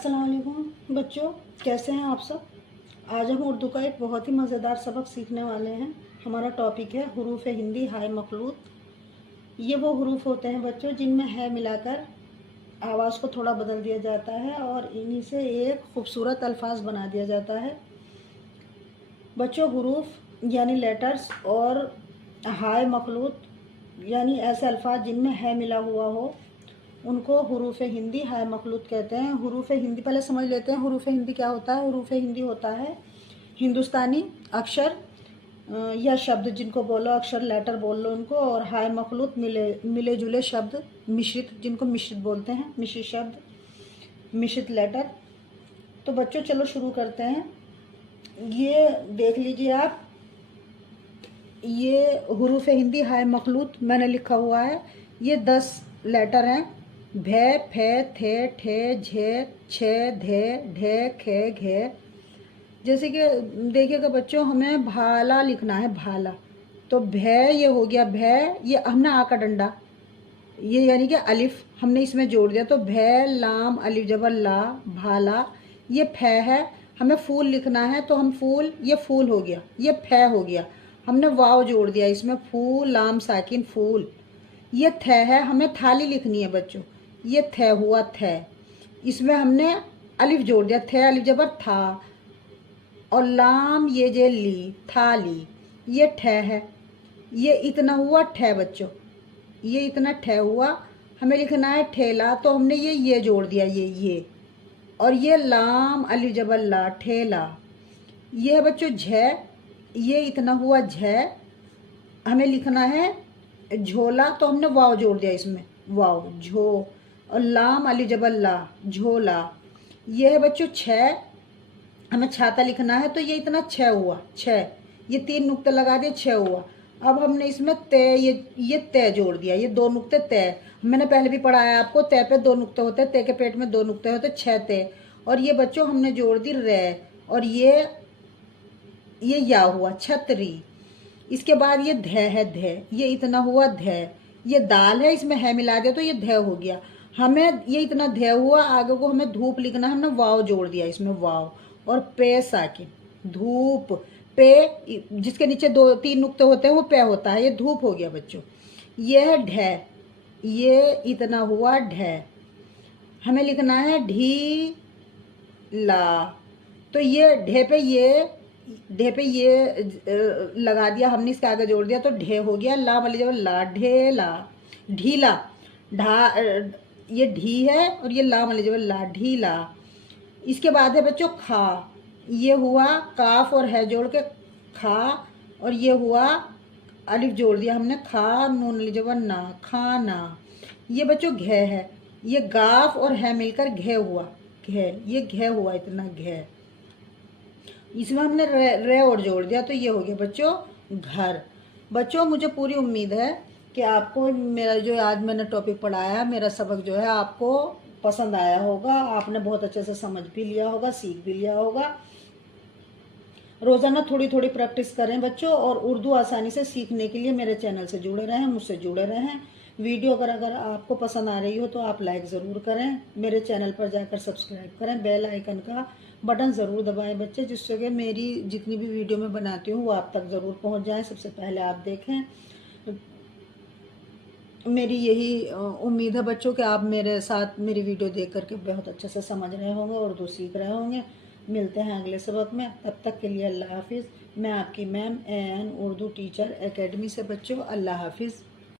अस्सलाम वालेकुम बच्चों, कैसे हैं आप सब। आज हम उर्दू का एक बहुत ही मज़ेदार सबक सीखने वाले हैं। हमारा टॉपिक है हरूफ हिंदी हाय मखलूत। ये वो हरूफ होते हैं बच्चों जिनमें है मिलाकर आवाज़ को थोड़ा बदल दिया जाता है और इन्हीं से एक खूबसूरत अल्फाज बना दिया जाता है। बच्चों, हरूफ यानी लेटर्स और हाय मखलूत यानी ऐसे अल्फाज जिनमें है मिला हुआ हो, उनको हरूफ हिंदी हाय मखलूत कहते हैं। हरूफ हिंदी पहले समझ लेते हैं। हरूफ हिंदी क्या होता है। हरूफ हिंदी होता है हिंदुस्तानी अक्षर या शब्द, जिनको बोलो अक्षर लेटर बोल लो उनको, और हाय मखलूत मिले मिले जुले शब्द, मिश्रित, जिनको मिश्रित बोलते हैं, मिश्रित शब्द, मिश्रित लेटर। तो बच्चों चलो शुरू करते हैं। ये देख लीजिए आप, ये हरूफ हिंदी हाय मखलूत मैंने लिखा हुआ है। ये 10 लेटर हैं। भे, फे, थे, ठे, झे, छे, धे, ढे, खे, घे। जैसे कि देखिएगा बच्चों, हमें भाला लिखना है, भाला। तो भे ये हो गया, भे ये हमने आ का डंडा, ये यानी कि अलिफ हमने इसमें जोड़ दिया, तो भे लाम अलिफ जबर ला, भाला। ये फे है, हमें फूल लिखना है, तो हम फूल, ये फूल हो गया, ये फे हो गया, हमने वाव जोड़ दिया इसमें, फूल लाम साकिन फूल। ये थे है, हमें थाली लिखनी है बच्चों, ये थे हुआ थे, इसमें हमने अलिफ जोड़ दिया, थे अलिफ जबर था, और लाम ये जे ली, थाली। ये ठे है, ये इतना हुआ ठे बच्चों, ये इतना ठे हुआ, हमें लिखना है ठेला, तो हमने ये जोड़ दिया, ये, और ये लाम अलिफ जबर ला, ठेला। ये है बच्चों झे, ये इतना हुआ झे, हमें लिखना है झोला, तो हमने वाव जोड़ दिया इसमें, वाव, झो, और लाम अली जबल ला, झोला। ये है बच्चों छः, हमें छाता लिखना है, तो ये इतना छः हुआ, छः, ये 3 नुक्ते लगा दिए, छः हुआ। अब हमने इसमें तय, ये तय जोड़ दिया, ये 2 नुक्ते तय, मैंने पहले भी पढ़ाया आपको, तय पे 2 नुक्ते होते हैं, तय के पेट में 2 नुक्ते होते, 6 तय। और ये बच्चों हमने जोड़ दी रे, और ये या हुआ छतरी। इसके बाद ये धै है, धै, ये इतना हुआ धै, ये दाल है, इसमें है मिला दिया, तो ये धै हो गया। हमें ये इतना धै हुआ, आगे को हमें धूप लिखना है, हमने वाव जोड़ दिया इसमें, वाव, और पे साकिन धूप, पे जिसके नीचे 2-3 नुक्ते होते हैं वो पे होता है, ये धूप हो गया बच्चों। ये है ढै, ये इतना हुआ ढै, हमें लिखना है ढी ला, तो ये ढे पे ये लगा दिया हमने, इसके आगे जोड़ दिया, तो ढे हो गया, ला वाली जब ला, ढेला, ढीला, ढा, ये ढी है, और ये ला वाली जब ला, ढीला। इसके बाद है बच्चों खा, ये हुआ काफ और है जोड़ के खा, और ये हुआ अलिफ जोड़ दिया हमने, खा नून वाली जब ना, खाना। ये बच्चों घे है, ये गाफ और है मिलकर घे हुआ, घे, ये घे हुआ, इतना घे, इसमें हमने रे और जोड़ दिया, तो ये हो गया बच्चों घर। बच्चों मुझे पूरी उम्मीद है कि आपको मेरा जो आज मैंने टॉपिक पढ़ाया, मेरा सबक जो है आपको पसंद आया होगा, आपने बहुत अच्छे से समझ भी लिया होगा, सीख भी लिया होगा। रोज़ाना थोड़ी थोड़ी प्रैक्टिस करें बच्चों, और उर्दू आसानी से सीखने के लिए मेरे चैनल से जुड़े रहें, मुझसे जुड़े रहें। वीडियो अगर आपको पसंद आ रही हो तो आप लाइक ज़रूर करें, मेरे चैनल पर जाकर सब्सक्राइब करें, बेल आइकन का बटन ज़रूर दबाएं बच्चे, जिससे कि मेरी जितनी भी वीडियो मैं बनाती हूँ वो आप तक ज़रूर पहुँच जाए, सबसे पहले आप देखें। मेरी यही उम्मीद है बच्चों कि आप मेरे साथ मेरी वीडियो देख करके बहुत अच्छे से समझ रहे होंगे, उर्दू सीख रहे होंगे। मिलते हैं अगले सबक में, तब तक के लिए अल्लाह हाफिज़। मैं आपकी ma'am an Urdu teacher academy से बच्चों, अल्लाह हाफिज़।